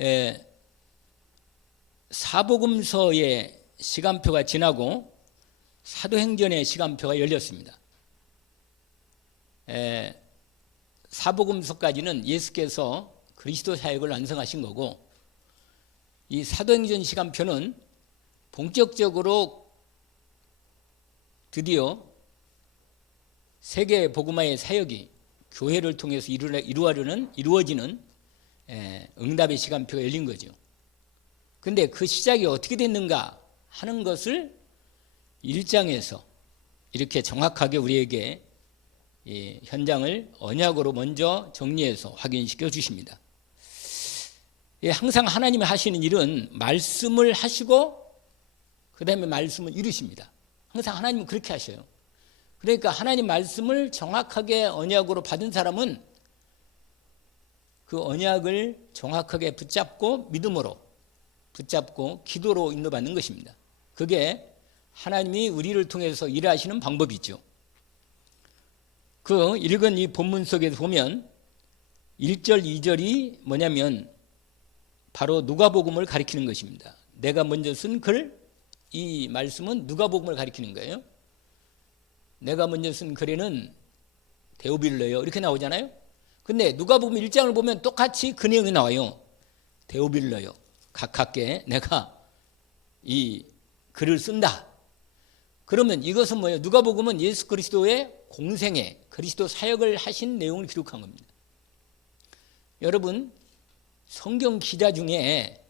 에, 사복음서의 시간표가 지나고 사도행전의 시간표가 열렸습니다. 사복음서까지는 예수께서 그리스도 사역을 완성하신 거고, 이 사도행전 시간표는 본격적으로 드디어 세계 복음화의 사역이 교회를 통해서 이루어지는 응답의 시간표가 열린 거죠. 그런데 그 시작이 어떻게 됐는가 하는 것을 1장에서 이렇게 정확하게 우리에게 이 현장을 언약으로 먼저 정리해서 확인시켜 주십니다. 항상 하나님이 하시는 일은 말씀을 하시고 그 다음에 말씀을 이루십니다. 항상 하나님은 그렇게 하셔요. 그러니까 하나님 말씀을 정확하게 언약으로 받은 사람은 그 언약을 정확하게 붙잡고 믿음으로 붙잡고 기도로 인도받는 것입니다. 그게 하나님이 우리를 통해서 일하시는 방법이죠. 그 읽은 이 본문 속에서 보면 1절, 2절이 뭐냐면 바로 누가복음을 가리키는 것입니다. 내가 먼저 쓴 글, 이 말씀은 누가복음을 가리키는 거예요. 내가 먼저 쓴 글에는 데오빌러요 이렇게 나오잖아요. 근데 누가복음 1장을 보면 똑같이 그 내용이 나와요. 데오빌러요, 가깝게 내가 이 글을 쓴다. 그러면 이것은 뭐예요? 누가복음은 예수 그리스도의 공생애, 그리스도 사역을 하신 내용을 기록한 겁니다. 여러분, 성경 기자 중에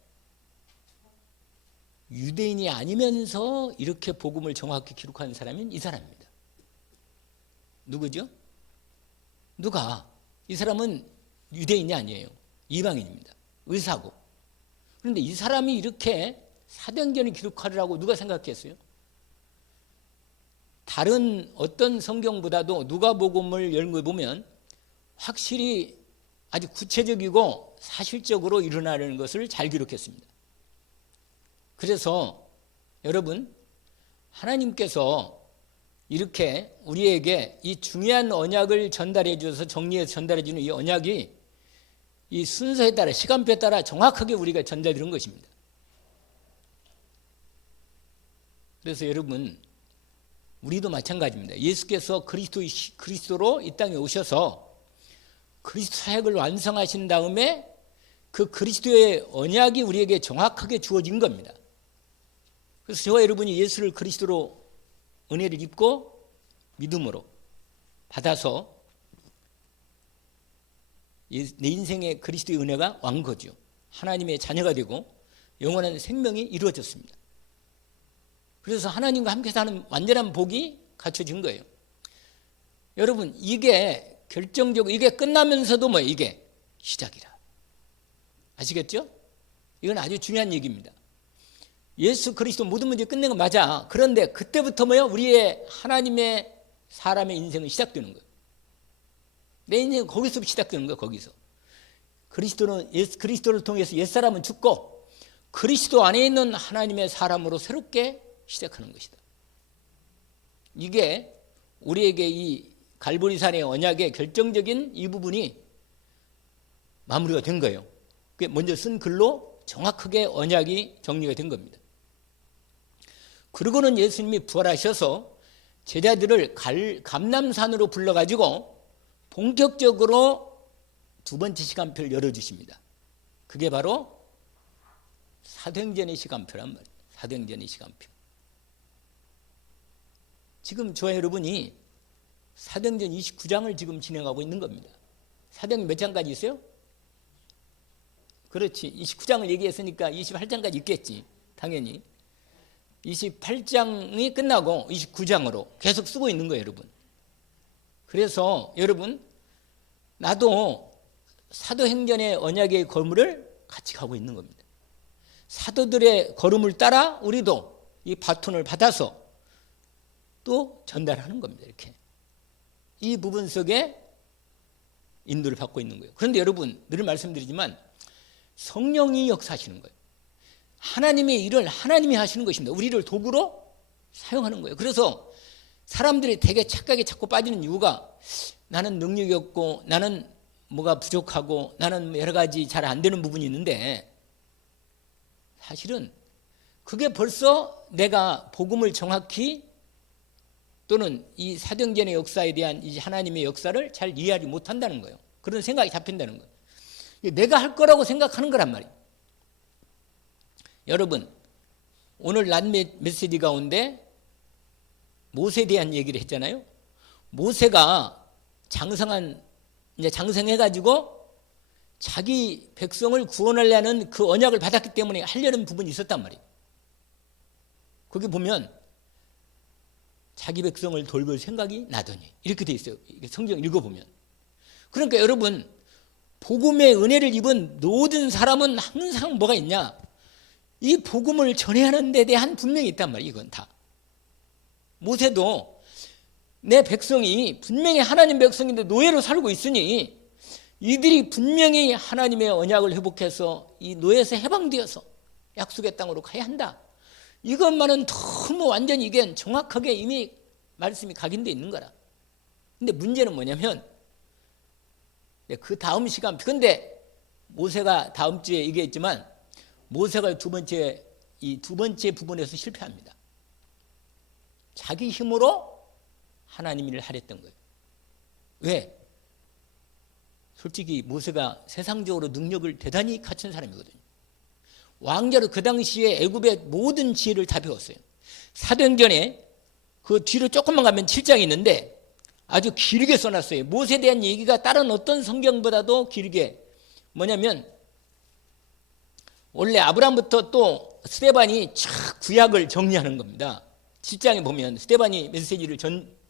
유대인이 아니면서 이렇게 복음을 정확히 기록하는 사람은 이 사람입니다. 누구죠? 누가? 이 사람은 유대인이 아니에요. 이방인입니다. 의사고. 그런데 이 사람이 이렇게 사도행전을 기록하리라고 누가 생각했어요? 다른 어떤 성경보다도 누가복음을 열고 보면 확실히 아주 구체적이고 사실적으로 일어나는 것을 잘 기록했습니다. 그래서 여러분, 하나님께서 이렇게 우리에게 이 중요한 언약을 전달해 주셔서 정리해서 전달해 주는 이 언약이 이 순서에 따라, 시간표에 따라 정확하게 우리가 전달되는 것입니다. 그래서 여러분, 우리도 마찬가지입니다. 예수께서 그리스도로 이 땅에 오셔서 그리스도 사역을 완성하신 다음에 그 그리스도의 언약이 우리에게 정확하게 주어진 겁니다. 그래서 저와 여러분이 예수를 그리스도로 은혜를 입고 믿음으로 받아서 내 인생에 그리스도의 은혜가 왕 거죠. 하나님의 자녀가 되고 영원한 생명이 이루어졌습니다. 그래서 하나님과 함께 사는 완전한 복이 갖춰진 거예요. 여러분, 이게 결정적으로, 이게 끝나면서도 뭐예요? 이게 시작이라. 아시겠죠? 이건 아주 중요한 얘기입니다. 예수 그리스도 모든 문제 끝낸 건 맞아. 그런데 그때부터 뭐예요? 우리의 하나님의 사람의 인생은 시작되는 거예요. 내 인생은 거기서 시작되는 거예요. 거기서. 그리스도를 통해서 옛사람은 죽고 그리스도 안에 있는 하나님의 사람으로 새롭게 시작하는 것이다. 이게 우리에게 이 갈보리산의 언약의 결정적인 이 부분이 마무리가 된 거예요. 그게 먼저 쓴 글로 정확하게 언약이 정리가 된 겁니다. 그러고는 예수님이 부활하셔서 제자들을 감람산으로 불러가지고 본격적으로 두 번째 시간표를 열어주십니다. 그게 바로 사도행전의 시간표란 말이에요. 사도행전의 시간표. 지금 저와 여러분이 사도행전 29장을 지금 진행하고 있는 겁니다. 사도행전 몇 장까지 있어요? 그렇지. 29장을 얘기했으니까 28장까지 있겠지. 당연히. 28장이 끝나고 29장으로 계속 쓰고 있는 거예요, 여러분. 그래서 여러분, 나도 사도행전의 언약의 걸음을 같이 가고 있는 겁니다. 사도들의 걸음을 따라 우리도 이 바톤을 받아서 또 전달하는 겁니다. 이렇게. 이 부분 속에 인도를 받고 있는 거예요. 그런데 여러분, 늘 말씀드리지만 성령이 역사하시는 거예요. 하나님의 일을 하나님이 하시는 것입니다. 우리를 도구로 사용하는 거예요. 그래서 사람들이 되게 착각에 자꾸 빠지는 이유가 나는 능력이 없고 나는 뭐가 부족하고 나는 여러 가지 잘 안 되는 부분이 있는데 사실은 그게 벌써 내가 복음을 정확히 또는 이 사도행전의 역사에 대한 이 하나님의 역사를 잘 이해하지 못한다는 거예요. 그런 생각이 잡힌다는 거예요. 내가 할 거라고 생각하는 거란 말이에요. 여러분, 오늘 낮 메시지 가운데 모세에 대한 얘기를 했잖아요. 모세가 이제 장성해가지고 자기 백성을 구원하려는 그 언약을 받았기 때문에 하려는 부분이 있었단 말이에요. 거기 보면 자기 백성을 돌볼 생각이 나더니 이렇게 돼 있어요. 성경 읽어보면. 그러니까 여러분, 복음의 은혜를 입은 모든 사람은 항상 뭐가 있냐? 이 복음을 전해야 하는 데 대한 분명히 있단 말이에요. 이건 다. 모세도 내 백성이 분명히 하나님 백성인데 노예로 살고 있으니 이들이 분명히 하나님의 언약을 회복해서 이 노예에서 해방되어서 약속의 땅으로 가야 한다. 이것만은 너무 완전히 이게 정확하게 이미 말씀이 각인되어 있는 거라. 근데 문제는 뭐냐면 그 다음 시간, 근데 모세가 다음 주에 얘기했지만 모세가 이 두 번째 부분에서 실패합니다. 자기 힘으로 하나님 일을 하랬던 거예요. 왜? 솔직히 모세가 세상적으로 능력을 대단히 갖춘 사람이거든요. 왕자로 그 당시에 애굽의 모든 지혜를 다 배웠어요. 사도행전에 그 뒤로 조금만 가면 7장이 있는데 아주 길게 써놨어요. 모세에 대한 얘기가 다른 어떤 성경보다도 길게. 뭐냐면 원래 아브라함부터 또 스데반이 쫙 구약을 정리하는 겁니다. 7장에 보면 스데반이 메시지를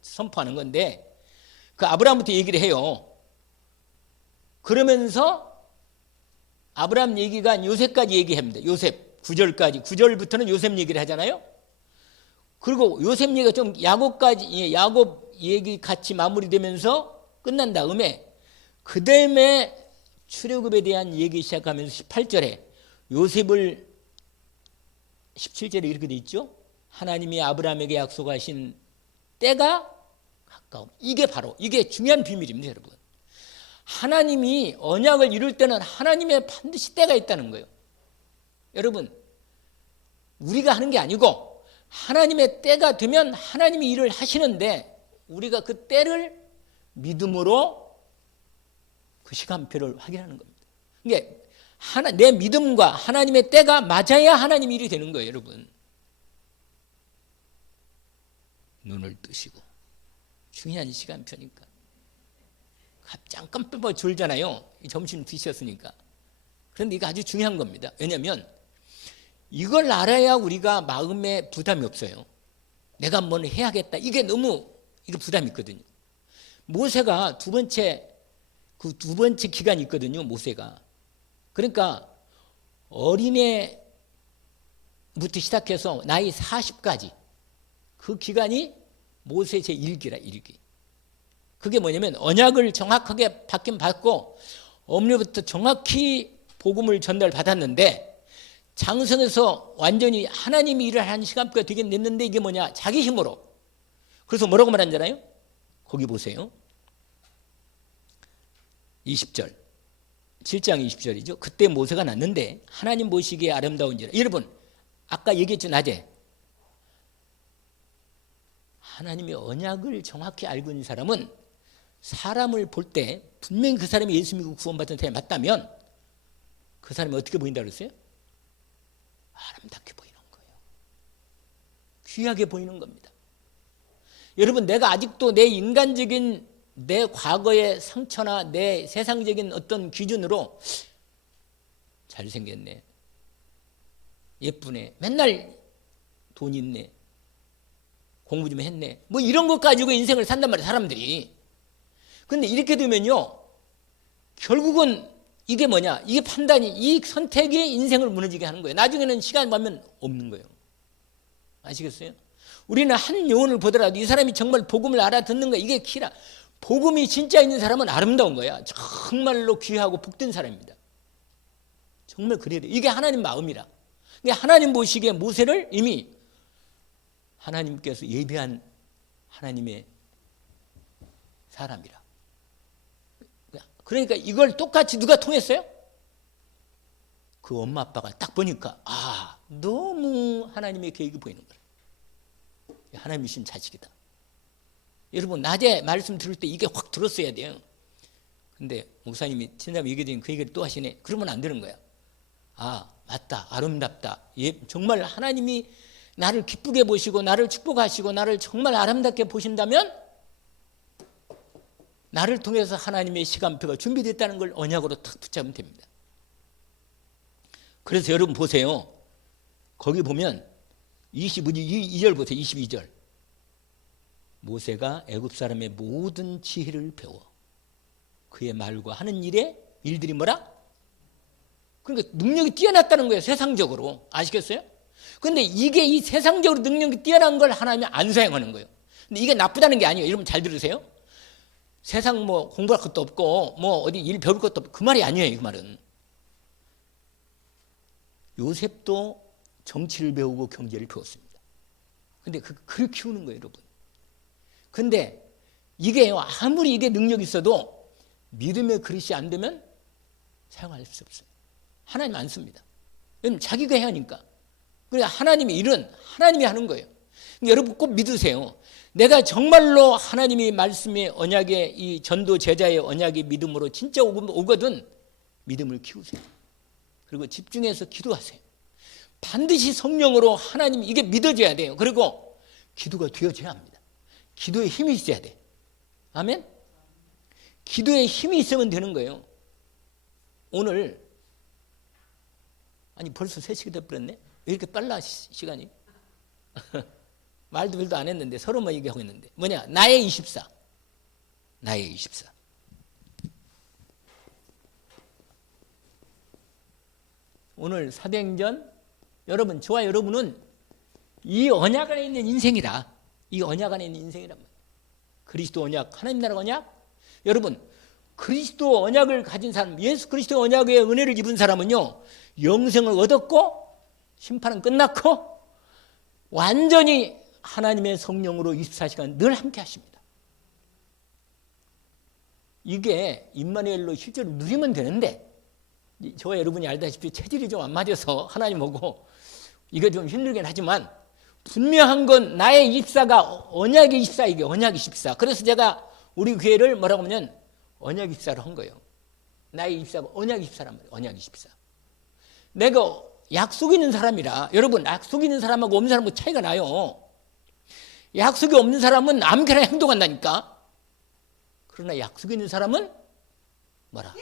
선포하는 건데 그 아브라함부터 얘기를 해요. 그러면서 아브라함 얘기가 요셉까지 얘기합니다. 요셉 9절까지. 9절부터는 요셉 얘기를 하잖아요. 그리고 요셉 얘기가 좀 야곱 얘기 같이 마무리되면서 끝난 다음에 그 다음에 출애굽에 대한 얘기 시작하면서 18절에 요셉을 17절에 이렇게 돼 있죠. 하나님이 아브라함에게 약속하신 때가 가까움. 이게 중요한 비밀입니다, 여러분. 하나님이 언약을 이룰 때는 하나님의 반드시 때가 있다는 거예요. 여러분, 우리가 하는 게 아니고 하나님의 때가 되면 하나님이 일을 하시는데 우리가 그 때를 믿음으로 그 시간표를 확인하는 겁니다. 이게 내 믿음과 하나님의 때가 맞아야 하나님 일이 되는 거예요, 여러분. 눈을 뜨시고 중요한 시간표니까. 잠깐 빼봐 졸잖아요. 점심 드셨으니까. 그런데 이거 아주 중요한 겁니다. 왜냐하면 이걸 알아야 우리가 마음에 부담이 없어요. 내가 뭘 해야겠다. 이게 부담이 있거든요. 모세가 두 번째 기간이 있거든요. 모세가. 그러니까 어린애부터 시작해서 나이 40까지 그 기간이 모세 제1기라 1기. 그게 뭐냐면 언약을 정확하게 받긴 받고 어머니부터 정확히 복음을 전달받았는데 장성에서 완전히 하나님이 일을 하는 시간표가 되긴 됐는데 이게 뭐냐? 자기 힘으로. 그래서 뭐라고 말한잖아요? 거기 보세요. 20절. 7장 20절이죠. 그때 모세가 났는데 하나님 보시기에 아름다운지라. 여러분 아까 얘기했죠, 낮에. 하나님의 언약을 정확히 알고 있는 사람은 사람을 볼 때 분명히 그 사람이 예수 믿고 구원받은 사람이 맞다면 그 사람이 어떻게 보인다 그랬어요? 아름답게 보이는 거예요. 귀하게 보이는 겁니다. 여러분, 내가 아직도 내 인간적인 내 과거의 상처나 내 세상적인 어떤 기준으로 잘생겼네, 예쁘네, 맨날 돈 있네, 공부 좀 했네, 뭐 이런 것 가지고 인생을 산단 말이에요, 사람들이. 근데 이렇게 되면요, 결국은 이게 뭐냐, 이게 판단이, 이 선택이 인생을 무너지게 하는 거예요. 나중에는 시간 가면 없는 거예요. 아시겠어요? 우리는 한 요원을 보더라도 이 사람이 정말 복음을 알아듣는 거야, 이게 키라. 복음이 진짜 있는 사람은 아름다운 거야. 정말로 귀하고 복된 사람입니다. 정말 그래야 돼. 이게 하나님 마음이라. 하나님 보시기에 모세를 이미 하나님께서 예비한 하나님의 사람이라. 그러니까 이걸 똑같이 누가 통했어요? 그 엄마 아빠가 딱 보니까 너무 하나님의 계획이 보이는 거예요. 하나님이신 자식이다. 여러분 낮에 말씀 들을 때 이게 확 들었어야 돼요. 근데 목사님이 진짜 얘기해 그 얘기를 또 하시네. 그러면 안 되는 거야. 아 맞다, 아름답다. 예, 정말 하나님이 나를 기쁘게 보시고 나를 축복하시고 나를 정말 아름답게 보신다면 나를 통해서 하나님의 시간표가 준비됐다는 걸 언약으로 탁 붙잡으면 됩니다. 그래서 여러분 보세요. 거기 보면 22절 보세요. 22절. 모세가 애굽 사람의 모든 지혜를 배워 그의 말과 하는 일들이 뭐라? 그러니까 능력이 뛰어났다는 거예요. 세상적으로. 아시겠어요? 근데 이게 이 세상적으로 능력이 뛰어난 걸 하나님이 안 사용하는 거예요. 근데 이게 나쁘다는 게 아니에요. 여러분 잘 들으세요. 세상 뭐 공부할 것도 없고 뭐 어디 일 배울 것도 없고 그 말이 아니에요. 그 말은. 요셉도 정치를 배우고 경제를 배웠습니다. 근데 그걸 키우는 거예요, 여러분. 근데 이게 아무리 이게 능력이 있어도 믿음의 그릇이 안 되면 사용할 수 없어요. 하나님 안 씁니다. 왜냐면 자기가 해야 하니까. 그러니까 하나님의 일은 하나님이 하는 거예요. 그러니까 여러분 꼭 믿으세요. 내가 정말로 하나님의 말씀의 언약의 이 전도 제자의 언약의 믿음으로 진짜 오거든 믿음을 키우세요. 그리고 집중해서 기도하세요. 반드시 성령으로 하나님 이게 믿어져야 돼요. 그리고 기도가 되어져야 합니다. 기도에 힘이 있어야 돼. 아멘? 기도에 힘이 있으면 되는 거예요. 오늘 아니 벌써 3시가 돼버렸네? 왜 이렇게 빨라 시간이? 말도 별도 안 했는데 서로만 얘기하고 있는데 뭐냐? 나의 24. 나의 24. 오늘 사도행전 여러분 저와 여러분은 이 언약 안에 있는 인생이라. 이 언약 안에 있는 인생이란 말이에요. 그리스도 언약, 하나님 나라 언약. 여러분 그리스도 언약을 가진 사람, 예수 그리스도 언약의 은혜를 입은 사람은요 영생을 얻었고 심판은 끝났고 완전히 하나님의 성령으로 24시간 늘 함께 하십니다. 이게 임마누엘로 실제로 누리면 되는데 저와 여러분이 알다시피 체질이 좀 안 맞아서 하나님하고 이게 좀 힘들긴 하지만 분명한 건 나의 24가 언약의 24 이게 언약 24. 그래서 제가 우리 교회를 뭐라고 하면 언약 24로 한 거예요. 나의 24가 언약 24란 말이에요. 언약 24. 내가 약속 있는 사람이라 여러분 약속 있는 사람하고 없는 사람하고 차이가 나요. 약속이 없는 사람은 아무렇게나 행동한다니까. 그러나 약속이 있는 사람은 뭐라?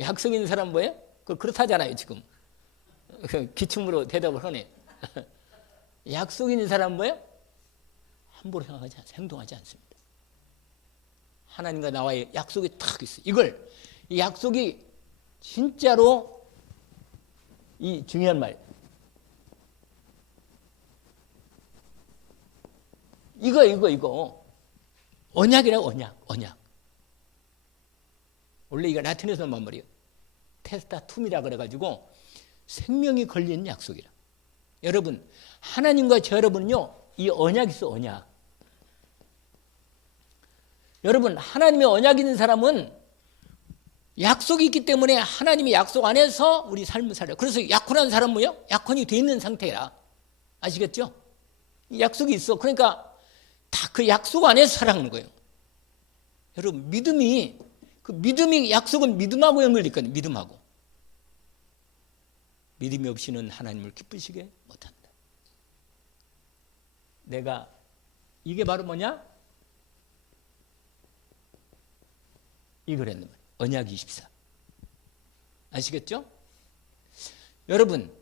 약속이 있는 사람은 뭐예요? 그렇다잖아요 지금. 기침으로 대답을 하네. 약속이 있는 사람은 뭐예요? 함부로 행동하지 않습니다. 하나님과 나와의 약속이 딱 있어요. 이 약속이 진짜로 이 중요한 말. 이거. 언약이라고 언약. 원래 이거 라틴에서만 말이에요. 테스타 툼이라 그래가지고 생명이 걸리는 약속이라. 여러분 하나님과 저 여러분은요 이 언약이 있어 언약. 여러분 하나님의 언약이 있는 사람은 약속이 있기 때문에 하나님의 약속 안에서 우리 삶을 살아요. 그래서 약혼한 사람은 뭐요? 약혼이 돼 있는 상태라. 아시겠죠? 약속이 있어. 그러니까 다 그 약속 안에서 살아가는 거예요. 여러분 믿음이 약속은 믿음하고 연결됐거든요. 믿음하고. 믿음이 없이는 하나님을 기쁘시게 못한다. 내가 이게 바로 뭐냐? 이거랬는 말이에요. 언약 24. 아시겠죠? 여러분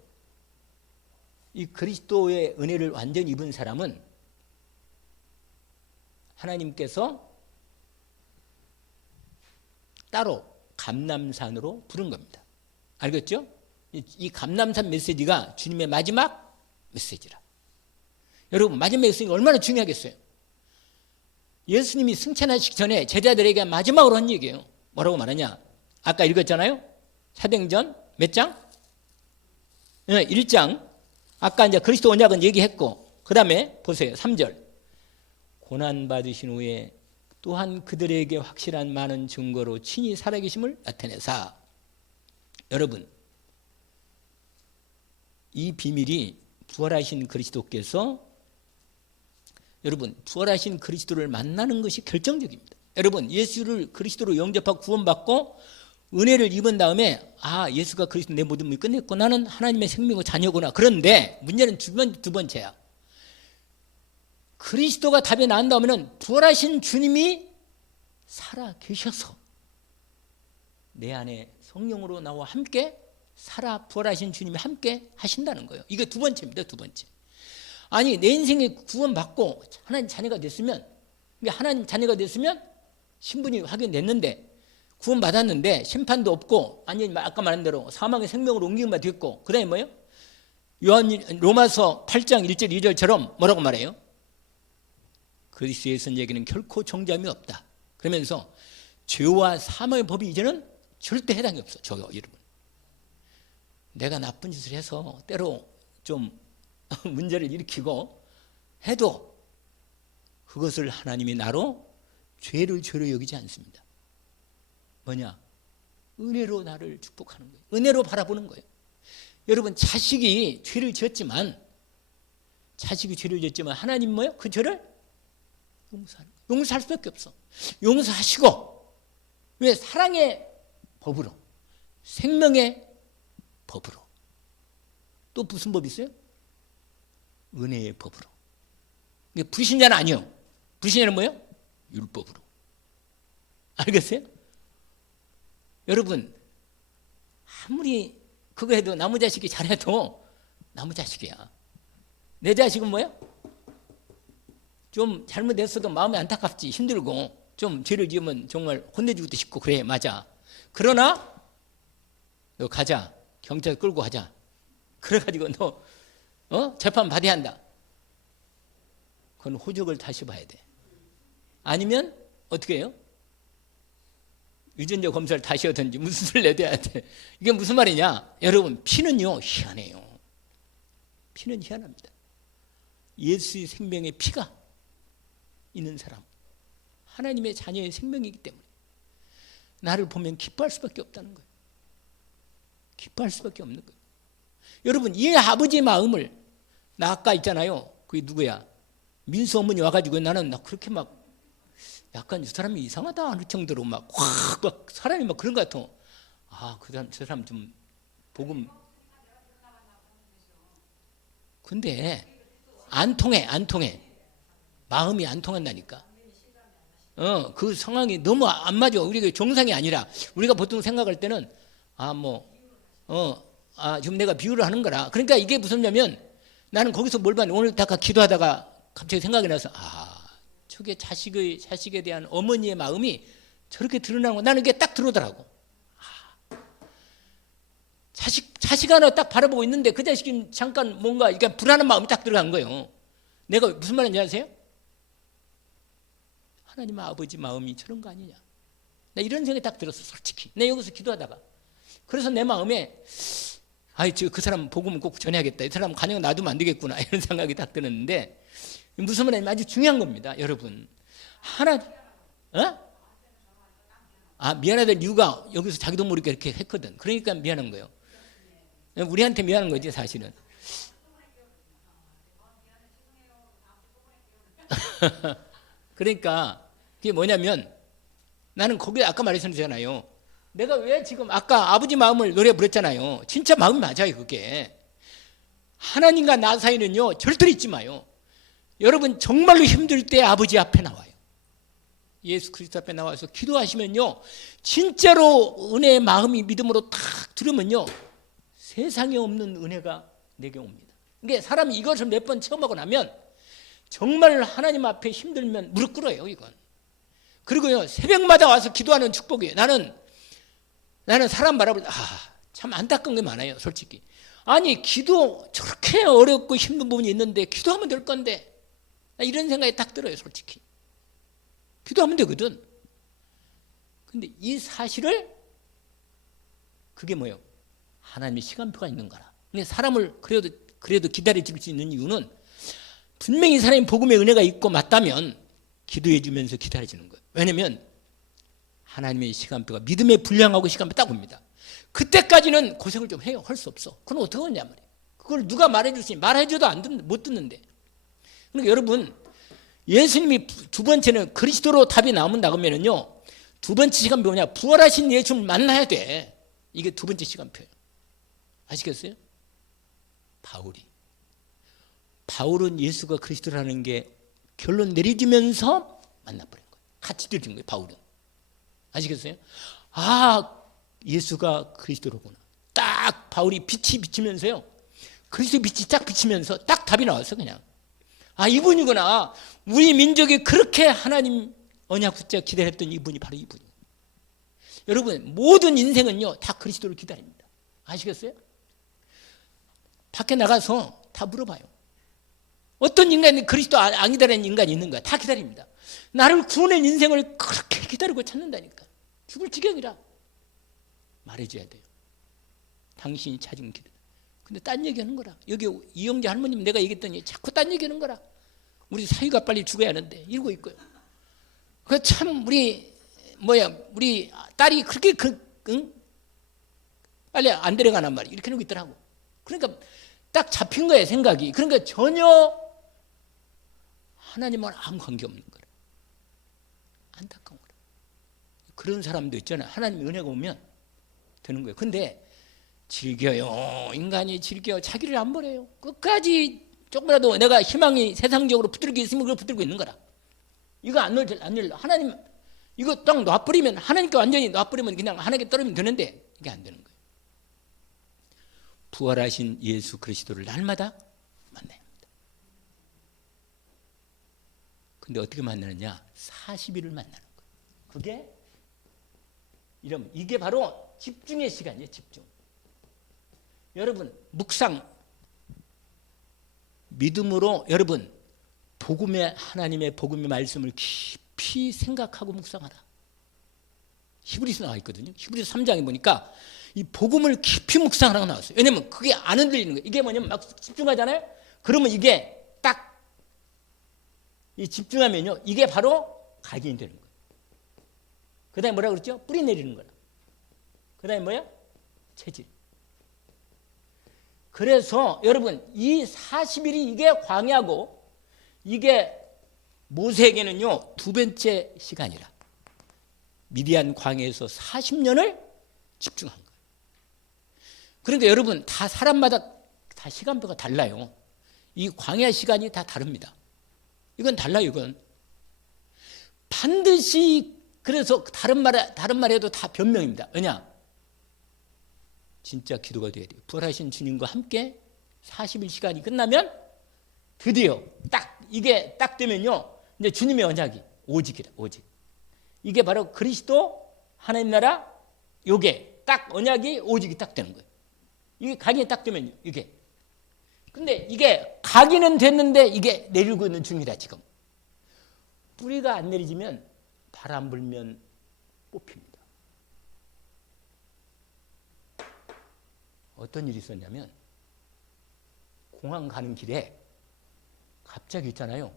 이 그리스도의 은혜를 완전히 입은 사람은 하나님께서 따로 감람산으로 부른 겁니다. 알겠죠? 이 감람산 메시지가 주님의 마지막 메시지라. 여러분 마지막 메시지가 얼마나 중요하겠어요? 예수님이 승천하시기 전에 제자들에게 마지막으로 한 얘기예요. 뭐라고 말하냐? 아까 읽었잖아요. 사도행전 몇 장? 1장. 아까 이제 그리스도 언약은 얘기했고 그 다음에 보세요. 3절. 고난받으신 후에 또한 그들에게 확실한 많은 증거로 친히 살아계심을 나타내사. 여러분 이 비밀이 부활하신 그리스도께서 여러분 부활하신 그리스도를 만나는 것이 결정적입니다. 여러분 예수를 그리스도로 영접하고 구원받고 은혜를 입은 다음에 예수가 그리스도 내 모든 일을 끝냈고 나는 하나님의 생명의 자녀구나. 그런데 문제는 두 번째야. 그리스도가 답에 나온다면 부활하신 주님이 살아 계셔서 내 안에 성령으로 나와 함께 살아 부활하신 주님이 함께 하신다는 거예요. 이게 두 번째입니다. 두 번째. 아니 내 인생에 구원받고 하나님 자녀가 됐으면 하나님 자녀가 됐으면 신분이 확인됐는데 구원받았는데 심판도 없고 아니 아까 말한 대로 사망의 생명으로 옮김바 됐고 그 다음에 뭐예요? 로마서 8장 1절 2절처럼 뭐라고 말해요? 그리스도 예수에게는 결코 정죄함이 없다. 그러면서 죄와 사망의 법이 이제는 절대 해당이 없어. 저요 여러분. 내가 나쁜 짓을 해서 때로 좀 문제를 일으키고 해도 그것을 하나님이 나로 죄를 죄로 여기지 않습니다. 뭐냐? 은혜로 나를 축복하는 거예요. 은혜로 바라보는 거예요. 여러분 자식이 죄를 지었지만 하나님 뭐예요? 그 죄를 용서하는 거예요. 용서할 수밖에 없어. 용서하시고 왜? 사랑의 법으로 생명의 법으로 또 무슨 법이 있어요? 은혜의 법으로. 이게 불신자는 아니요. 불신자는 뭐예요? 율법으로. 알겠어요? 여러분 아무리 그거 해도 나무 자식이 잘해도 나무 자식이야. 내 자식은 뭐야? 좀 잘못했어도 마음이 안타깝지. 힘들고 좀 죄를 지으면 정말 혼내주기도 싶고 그래 맞아. 그러나 너 가자. 경찰 끌고 가자. 그래가지고 너 재판 받아야 한다. 그건 호적을 다시 봐야 돼. 아니면 어떻게 해요? 유전자 검사를 다시 하든지 무슨 수를 내둬야 돼. 이게 무슨 말이냐? 여러분 피는요 희한해요. 피는 희한합니다. 예수의 생명의 피가 있는 사람, 하나님의 자녀의 생명이기 때문에 나를 보면 기뻐할 수밖에 없다는 거예요. 기뻐할 수밖에 없는 거예요. 여러분 이 아버지의 마음을 나 아까 있잖아요. 그게 누구야? 민수 어머니 와가지고 나는 나 그렇게 막 약간 이 사람이 이상하다 하는 정도로 막 사람이 막 그런 것 같아. 저 사람 좀 복음. 근데 안 통해. 마음이 안 통한다니까. 그 상황이 너무 안 맞아. 우리가 정상이 아니라 우리가 보통 생각할 때는 지금 내가 비유를 하는 거라. 그러니까 이게 무슨냐면 나는 거기서 뭘 봤냐. 오늘 다 기도하다가 갑자기 생각이 나서 저게 자식에 대한 어머니의 마음이 저렇게 드러나는 거 나는 이게 딱 들어오더라고. 자식 하나 딱 바라보고 있는데 그 자식이 잠깐 뭔가 이게 불안한 마음이 딱 들어간 거예요. 내가 무슨 말인지 아세요? 하나님 아버지 마음이 저런 거 아니냐. 나 이런 생각이 딱 들었어 솔직히. 내가 여기서 기도하다가. 그래서 내 마음에 그 사람 복음은 꼭 전해야겠다. 이 사람 가정 놔두면 안 되겠구나. 이런 생각이 딱 들었는데 무슨 말이냐면 아주 중요한 겁니다. 여러분 미안하다는 이유가 여기서 자기도 모르게 이렇게 했거든. 그러니까 미안한 거예요. 우리한테 미안한 거지 사실은. 그러니까 그게 뭐냐면 나는 거기에 아까 말했잖아요. 내가 왜 지금 아까 아버지 마음을 노래 부르잖아요. 진짜 마음이 맞아요. 그게 하나님과 나 사이는요 절대로 잊지 마요. 여러분 정말로 힘들 때 아버지 앞에 나와요. 예수 그리스도 앞에 나와서 기도하시면요 진짜로 은혜의 마음이 믿음으로 탁 들으면요 세상에 없는 은혜가 내게 옵니다. 그러니까 사람이 이것을 몇 번 체험하고 나면 정말 하나님 앞에 힘들면 무릎 꿇어요. 이건. 그리고요 새벽마다 와서 기도하는 축복이에요. 나는 사람 바라볼 때 참 안타까운 게 많아요. 솔직히. 아니 기도 저렇게 어렵고 힘든 부분이 있는데 기도하면 될 건데 이런 생각이 딱 들어요. 솔직히. 기도하면 되거든. 근데 이 사실을 그게 뭐예요? 하나님의 시간표가 있는 거라. 근데 사람을 그래도 기다려줄 수 있는 이유는 분명히 사람이 복음의 은혜가 있고 맞다면 기도해 주면서 기다려주는 거예요. 왜냐하면 하나님의 시간표가 믿음의 분량하고 시간표 딱 옵니다. 그때까지는 고생을 좀 해요. 할 수 없어. 그건 어떻게 하냐 말이에요. 그걸 누가 말해줄 수 있니? 말해줘도 못 듣는데. 그러니까 여러분, 예수님이 두 번째는 그리스도로 답이 나오면요, 두 번째 시간표 뭐냐? 부활하신 예수를 만나야 돼. 이게 두 번째 시간표예요. 아시겠어요? 바울은 예수가 그리스도라는 게 결론 내려지면서 만나버린 거예요. 같이 들은 거예요, 바울은. 아시겠어요? 예수가 그리스도로구나. 딱 바울이 빛이 비치면서요, 그리스도 빛이 딱 비치면서 딱 답이 나왔어. 그냥 이분이구나. 우리 민족이 그렇게 하나님 언약 붙잡아 기다렸던 이분이 바로 이분이에요. 여러분, 모든 인생은요 다 그리스도를 기다립니다. 아시겠어요? 밖에 나가서 다 물어봐요. 어떤 인간이 그리스도 안 기다리는 인간이 있는가? 다 기다립니다. 나를 구원한 인생을 그렇게 기다리고 찾는다니까. 죽을 지경이라 말해줘야 돼요. 당신이 찾은 길. 근데 딴 얘기하는 거라. 여기 이영재 할머님 내가 얘기했더니 자꾸 딴 얘기하는 거라. 우리 사위가 빨리 죽어야 하는데 이러고 있고요. 그 참 우리 딸이 그렇게 빨리 안 데려가란 말이야. 이렇게 하고 있더라고. 그러니까 딱 잡힌 거예요, 생각이. 그러니까 전혀 하나님과는 아무 관계 없는 거라. 안타까운 거라. 그런 사람도 있잖아요. 하나님 은혜가 오면 되는 거예요. 근데 즐겨요. 인간이 즐겨. 자기를 안 버려요. 끝까지 조금이라도 내가 희망이 세상적으로 붙들고 있으면 그걸 붙들고 있는 거라. 이거 안 열려. 하나님 이거 딱 놔버리면, 하나님께 완전히 놔버리면 그냥 하나님께 떨어지면 되는데 이게 안 되는 거예요. 부활하신 예수 그리스도를 날마다 만나야 합니다. 근데 어떻게 만나느냐? 40일을 만나는 거예요. 이게 바로 집중의 시간이에요. 집중. 여러분, 묵상, 믿음으로 여러분 하나님의 복음의 말씀을 깊이 생각하고 묵상하라. 히브리서 나와 있거든요. 히브리서 3장에 보니까 이 복음을 깊이 묵상하라고 나왔어요. 왜냐면 그게 안 흔들리는 거예요. 이게 뭐냐면 막 집중하잖아요. 그러면 이게 딱 집중하면요, 이게 바로 각인이 되는 거예요. 그 다음에 뭐라 그랬죠? 뿌리 내리는 거라. 그 다음에 뭐야? 체질. 그래서 여러분, 이 40일이 이게 광야고, 이게 모세에게는요 두 번째 시간이라. 미디안 광야에서 40년을 집중한 거예요. 그러니까 여러분, 다 사람마다 다 시간표가 달라요. 이 광야 시간이 다 다릅니다. 이건 달라요. 이건 반드시. 그래서 다른 말에도 다 변명입니다. 왜냐? 진짜 기도가 돼야 돼요. 부활하신 주님과 함께 40일 시간이 끝나면 드디어 이게 딱 되면요, 이제 주님의 언약이 오직이다. 오직. 이게 바로 그리스도 하나님 나라, 요게 딱 언약이 오직이 딱 되는 거예요. 이게 각인이 딱 되면 이게. 근데 이게 각인은 됐는데 이게 내리고 있는 중이다 지금. 뿌리가 안 내리지면 바람 불면 뽑힙니다. 어떤 일이 있었냐면, 공항 가는 길에 갑자기 있잖아요,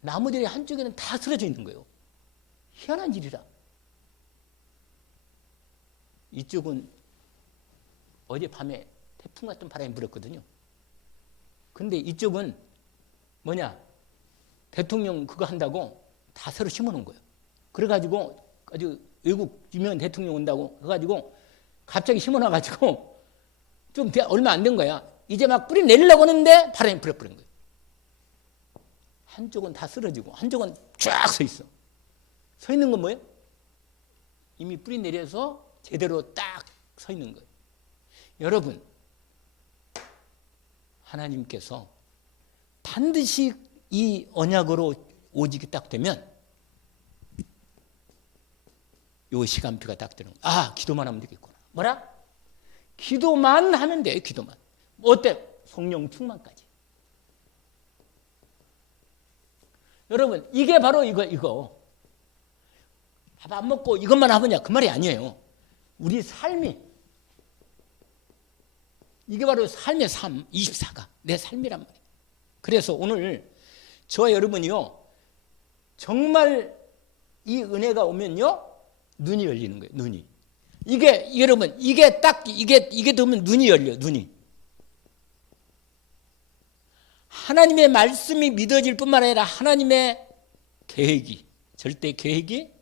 나무들이 한쪽에는 다 쓰러져 있는 거예요. 희한한 일이라. 이쪽은 어젯밤에 태풍 같은 바람이 불었거든요. 근데 이쪽은 뭐냐, 대통령 그거 한다고 다 새로 심어놓은 거예요. 그래가지고 아주 외국 유명한 대통령 온다고 해가지고 갑자기 심어놔가지고 좀 얼마 안 된 거야. 이제 막 뿌리 내리려고 하는데 바람이 불어버린 거예요. 한쪽은 다 쓰러지고 한쪽은 쫙 서 있어. 서 있는 건 뭐예요? 이미 뿌리 내려서 제대로 딱 서 있는 거예요. 여러분, 하나님께서 반드시 이 언약으로 오직이 딱 되면 요 시간표가 딱 되는 거예요. 기도만 하면 되겠구나. 뭐라? 기도만 하면 돼요. 기도만. 어때? 성령 충만까지. 여러분, 이게 바로 이거. 밥 안 먹고 이것만 하느냐, 그 말이 아니에요. 우리 삶이, 이게 바로 삶의 삶, 24가 내 삶이란 말이에요. 그래서 오늘 저와 여러분이요, 정말 이 은혜가 오면요, 눈이 열리는 거예요. 눈이. 이게 여러분, 이게 되면 눈이 열려. 눈이. 하나님의 말씀이 믿어질 뿐만 아니라 하나님의 계획이, 절대 계획이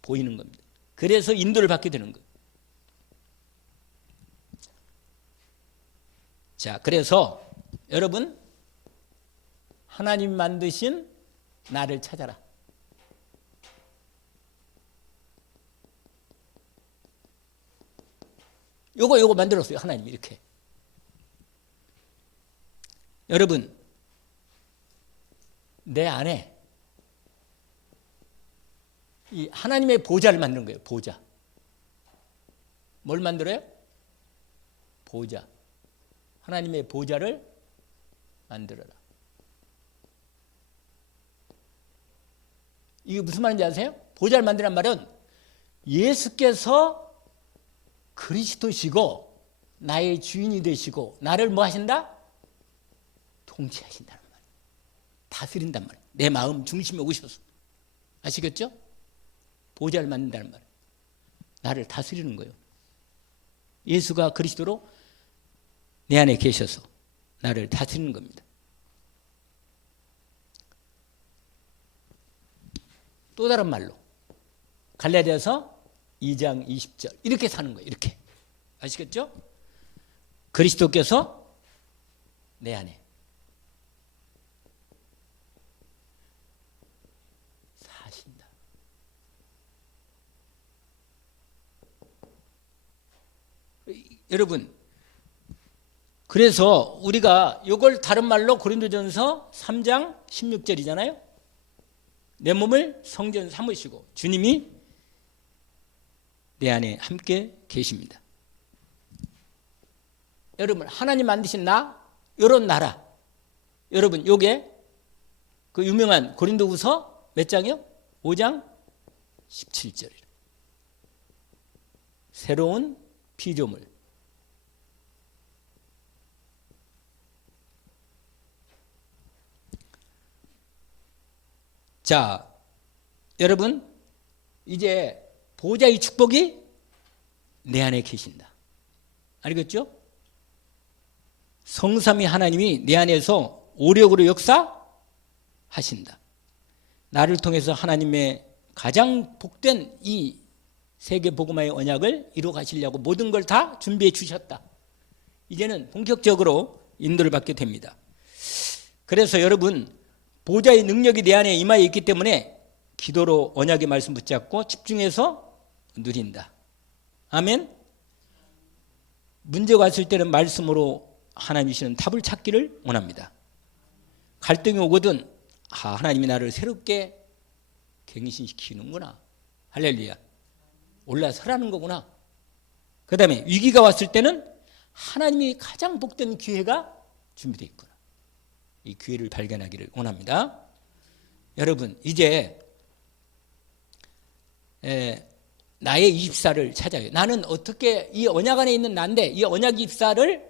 보이는 겁니다. 그래서 인도를 받게 되는 거예요. 자, 그래서 여러분, 하나님 만드신 나를 찾아라. 요거 만들었어요. 하나님이 이렇게. 여러분, 내 안에 이 하나님의 보좌를 만드는 거예요. 보좌. 뭘 만들어요? 보좌. 하나님의 보좌를 만들어라. 이게 무슨 말인지 아세요? 보좌를 만드란 말은 예수께서 그리스도시고 나의 주인이 되시고 나를 뭐 하신다? 통치하신다는 말이에요. 다스린단 말이에요. 내 마음 중심에 오셔서. 아시겠죠? 보좌를 만든다는 말이에요. 나를 다스리는 거예요. 예수가 그리스도로 내 안에 계셔서 나를 다스리는 겁니다. 또 다른 말로 갈라디아서 2장 20절 이렇게 사는 거예요. 이렇게. 아시겠죠? 그리스도께서 내 안에 사신다. 여러분, 그래서 우리가 이걸 다른 말로 고린도전서 3장 16절이잖아요. 내 몸을 성전 삼으시고 주님이 내 안에 함께 계십니다. 여러분, 하나님 만드신 이런 나라. 여러분, 요게 그 유명한 고린도후서 몇 장이요? 5장 17절이에요. 새로운 피조물. 자, 여러분, 이제 보좌의 축복이 내 안에 계신다. 알겠죠? 성삼위 하나님이 내 안에서 오력으로 역사하신다. 나를 통해서 하나님의 가장 복된 이 세계 복음화의 언약을 이루어 가시려고 모든 걸 다 준비해 주셨다. 이제는 본격적으로 인도를 받게 됩니다. 그래서 여러분, 보좌의 능력이 내 안에 임하여 있기 때문에 기도로 언약의 말씀 붙잡고 집중해서 누린다. 아멘. 문제가 왔을 때는 말씀으로 하나님이 주시는 답을 찾기를 원합니다. 갈등이 오거든 하나님이 나를 새롭게 갱신시키는구나. 할렐루야. 올라서라는 거구나. 그 다음에 위기가 왔을 때는 하나님이 가장 복된 기회가 준비되어 있구나. 이 기회를 발견하기를 원합니다. 여러분, 이제 나의 24를 찾아요. 나는 어떻게 이 언약 안에 있는 나인데 이 언약 24를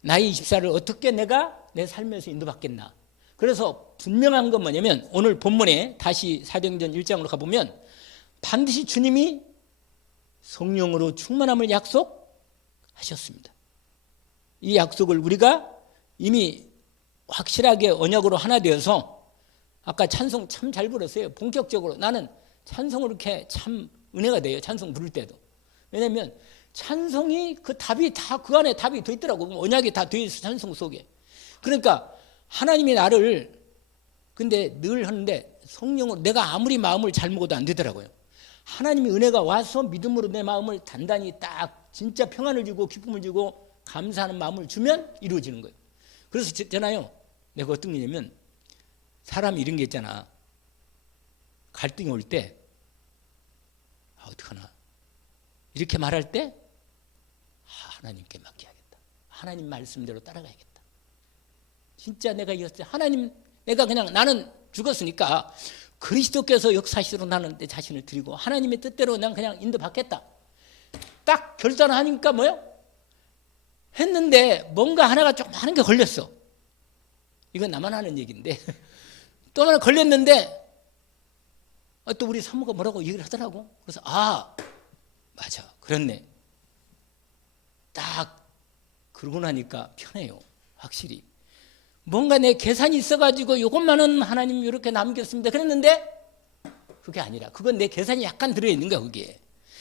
나의 24를 어떻게 내가 내 삶에서 인도받겠나. 그래서 분명한 건 뭐냐면 오늘 본문에 다시 사도행전 1장으로 가보면 반드시 주님이 성령으로 충만함을 약속하셨습니다. 이 약속을 우리가 이미 확실하게 언약으로 하나 되어서 아까 찬송 참 잘 불렀어요. 본격적으로 나는 찬송을 이렇게 참 은혜가 돼요. 찬송 부를 때도. 왜냐하면 찬송이 그 답이 다 그 안에 답이 돼 있더라고. 언약이 다 돼 있어. 찬송 속에. 그러니까 하나님이 나를 근데 늘 하는데 성령으로 내가 아무리 마음을 잘 먹어도 안 되더라고요. 하나님의 은혜가 와서 믿음으로 내 마음을 단단히 딱 진짜 평안을 주고 기쁨을 주고 감사하는 마음을 주면 이루어지는 거예요. 그래서 있잖아요. 내가 어떤 게냐면 사람이 이런 게 있잖아. 갈등이 올 때 어떡하나 이렇게 말할 때 하나님께 맡겨야겠다. 하나님 말씀대로 따라가야겠다. 진짜 내가 이겼을 때 하나님 내가 그냥 나는 죽었으니까 그리스도께서 역사하시도록 나는 내 자신을 드리고 하나님의 뜻대로 난 그냥 인도받겠다. 딱 결단하니까 뭐요? 했는데 뭔가 하나가 조금 하는 게 걸렸어. 이건 나만 하는 얘기인데 또 하나 걸렸는데 또 우리 사모가 뭐라고 얘기를 하더라고. 그래서 맞아 그렇네. 딱 그러고 나니까 편해요. 확실히 뭔가 내 계산이 있어가지고 이것만은 하나님 이렇게 남겼습니다 그랬는데 그게 아니라 그건 내 계산이 약간 들어있는 거야 그게.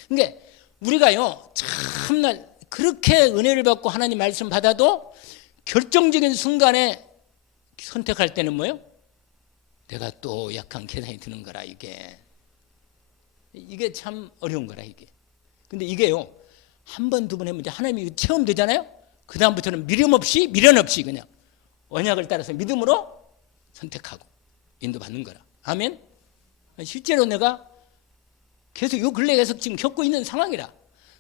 그러니까 우리가요 참나 그렇게 은혜를 받고 하나님 말씀 받아도 결정적인 순간에 선택할 때는 뭐예요? 내가 또 약간 계산이 드는 거라 이게 참 어려운 거라 이게. 근데 이게요 한 번 두 번 해보면 하나님이 체험되잖아요. 그 다음부터는 미련 없이 그냥 언약을 따라서 믿음으로 선택하고 인도받는 거라. 아멘. 실제로 내가 계속 요 근래 계속 지금 겪고 있는 상황이라.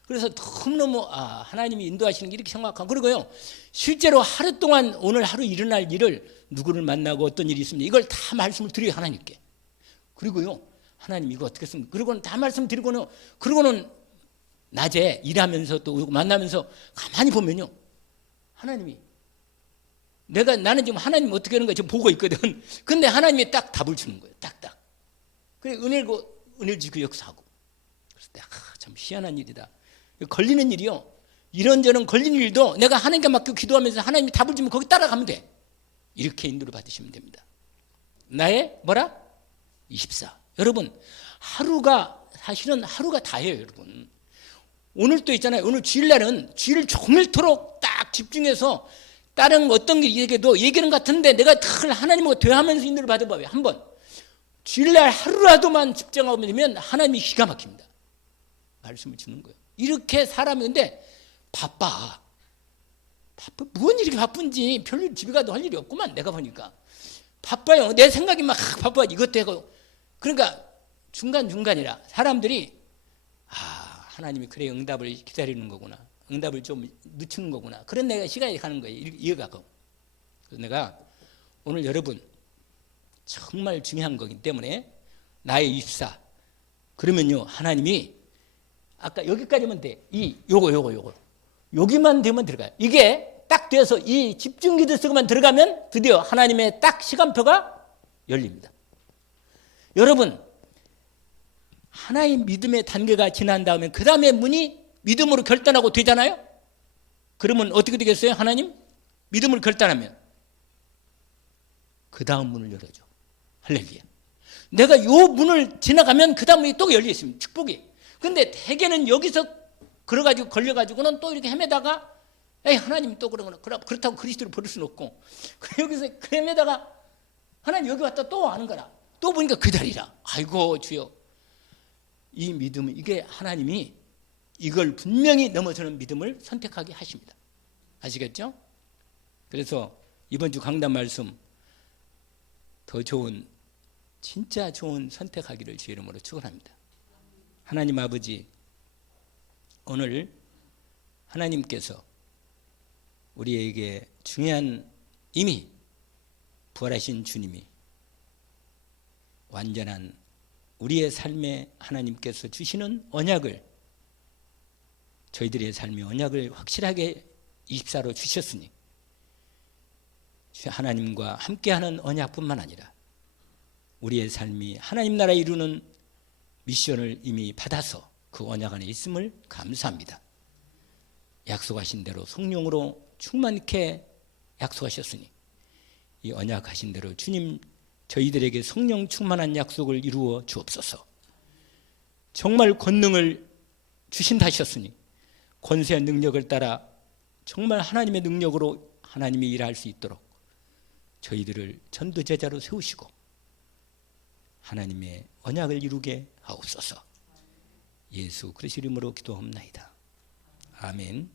그래서 너무너무 하나님이 인도하시는 게 이렇게 생각하고 그리고요 실제로 하루 동안 오늘 하루 일어날 일을 누구를 만나고 어떤 일이 있습니다. 이걸 다 말씀을 드려요 하나님께. 그리고요 하나님 이거 어떻게 했습니까? 그리고는 다 말씀드리고는 그러고는 낮에 일하면서 또 만나면서 가만히 보면요 하나님이 나는 지금 하나님 어떻게 하는 거 지금 보고 있거든. 근데 하나님이 딱 답을 주는 거예요. 딱딱. 그래 은혜를 주고 역사하고. 그래서 참 희한한 일이다. 걸리는 일이요. 이런저런 걸리는 일도 내가 하나님께 맡기고 기도하면서 하나님이 답을 주면 거기 따라가면 돼. 이렇게 인도를 받으시면 됩니다. 나의 뭐라? 24. 여러분 사실은 하루가 다예요 여러분. 오늘 또 있잖아요. 오늘 주일날은 주일 종일토록 딱 집중해서 다른 어떤 게 얘기하는 것 같은데 내가 하나님하고 대화하면서 인도를 받아봐요. 한번 주일날 하루라도만 집중하고 되면 하나님이 기가 막힙니다. 말씀을 주는 거예요. 이렇게 사람이 근데 바빠. 뭔 이렇게 바쁜지 별일 집에 가도 할 일이 없구만. 내가 보니까 바빠요. 내 생각이 막 바빠. 이것도 하고 그러니까 중간중간이라 사람들이 하나님이 그래 응답을 기다리는 거구나. 응답을 좀 늦추는 거구나. 그런 내가 시간이 가는 거예요. 이해가 가고. 그래서 내가 오늘 여러분 정말 중요한 거기 때문에 나의 24. 그러면요 하나님이 아까 여기까지만 돼. 요거. 여기만 되면 들어가요. 이게 딱 돼서 이 집중기도 쓰고만 들어가면 드디어 하나님의 딱 시간표가 열립니다. 여러분 하나의 믿음의 단계가 지난 다음에 그 다음에 문이 믿음으로 결단하고 되잖아요. 그러면 어떻게 되겠어요? 하나님 믿음으로 결단하면 그 다음 문을 열어줘. 할렐루야. 내가 요 문을 지나가면 그 다음 문이 또 열려 있습니다. 축복이. 근데 대개는 여기서 걸려가지고는 또 이렇게 헤매다가 하나님 또 그렇다고 그리스도를 버릴 수는 없고 여기서 헤매다가 하나님 여기 왔다 또 하는 거라. 또 보니까 그 자리라. 아이고 주여. 이 믿음은 이게 하나님이 이걸 분명히 넘어서는 믿음을 선택하게 하십니다. 아시겠죠? 그래서 이번 주 강단 말씀 더 좋은 진짜 좋은 선택하기를 주의 이름으로 축원합니다. 하나님 아버지 오늘 하나님께서 우리에게 중요한 이미 부활하신 주님이 완전한 우리의 삶에 하나님께서 주시는 언약을 저희들의 삶의 언약을 확실하게 24로 주셨으니 하나님과 함께하는 언약뿐만 아니라 우리의 삶이 하나님 나라에 이루는 미션을 이미 받아서 그 언약 안에 있음을 감사합니다. 약속하신 대로 성령으로 충만케 약속하셨으니 이 언약하신 대로 주님 저희들에게 성령 충만한 약속을 이루어 주옵소서. 정말 권능을 주신다 하셨으니 권세의 능력을 따라 정말 하나님의 능력으로 하나님이 일할 수 있도록 저희들을 전도제자로 세우시고 하나님의 언약을 이루게 하옵소서. 예수 그리스도 이름으로 기도합나이다. 아멘.